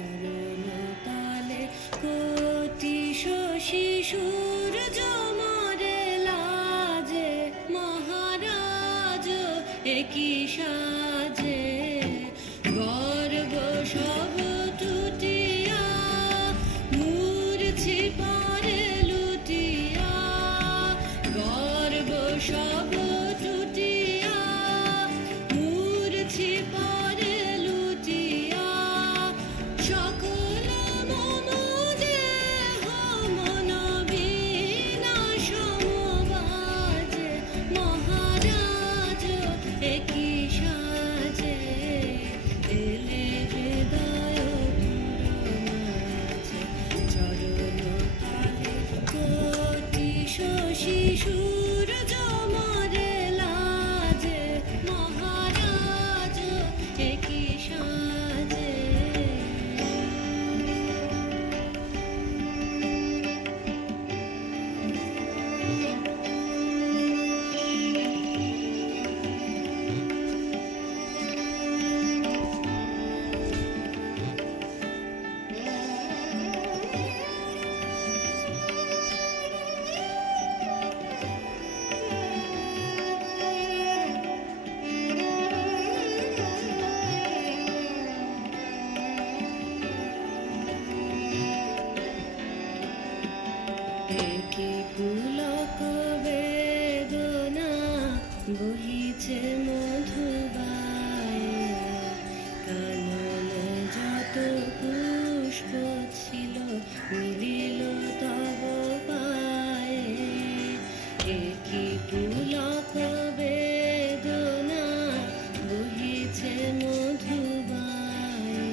চরণ তালে কোটি শশী সূর্য মরে লাজে মহারাজ একই সাজে গর্ব সব টুটিয়া মূর্ছি পরে লুটিয়া গর্ব সব টুটিয়া মূর্ছি পরে লুটিয়া সকল মম দেহ মন বীণা সমবাজে মহারাজ একই সাজে এলে হৃদয় মাঝে চরণ তালে কোটি শশী সূর্য মরে লাজে মহারাজ একই সাজে একই পুলক বেদনা বহিছে মধুবায়ে কাননে যত পুষ্প ছিল মিলিল তব পায়ে একই পুলক বেদনা বহিছে মধুবায়ে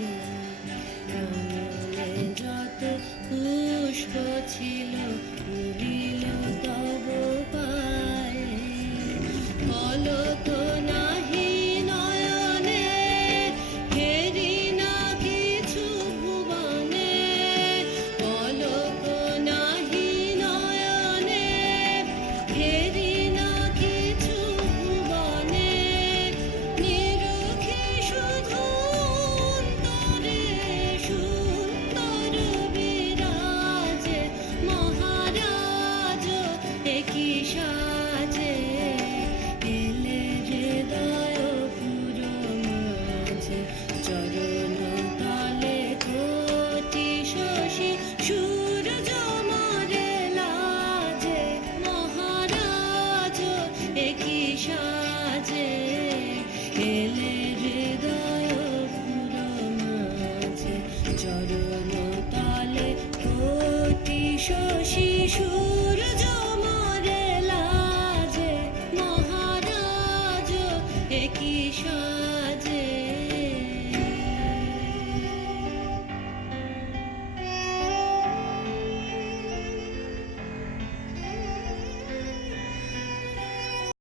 কাননে যত পুষ্প ছিল মিলিল তব পায়ে ফলক নাহি নয়নে হেরি না কিছু ভুবনে ফলক নাহি নয়নে হেরি না কিছু ভুবনে নিরখি শুধু অন্তরে সুন্দর বিরাজে মহারাজ একই সাজে এলে হৃদয় পুর মাঝে চরণ তালে কোটি শশী সূর্য মরে লাজে মহারাজ একই সাজে এলে হৃদয় পুর মাঝে চরণ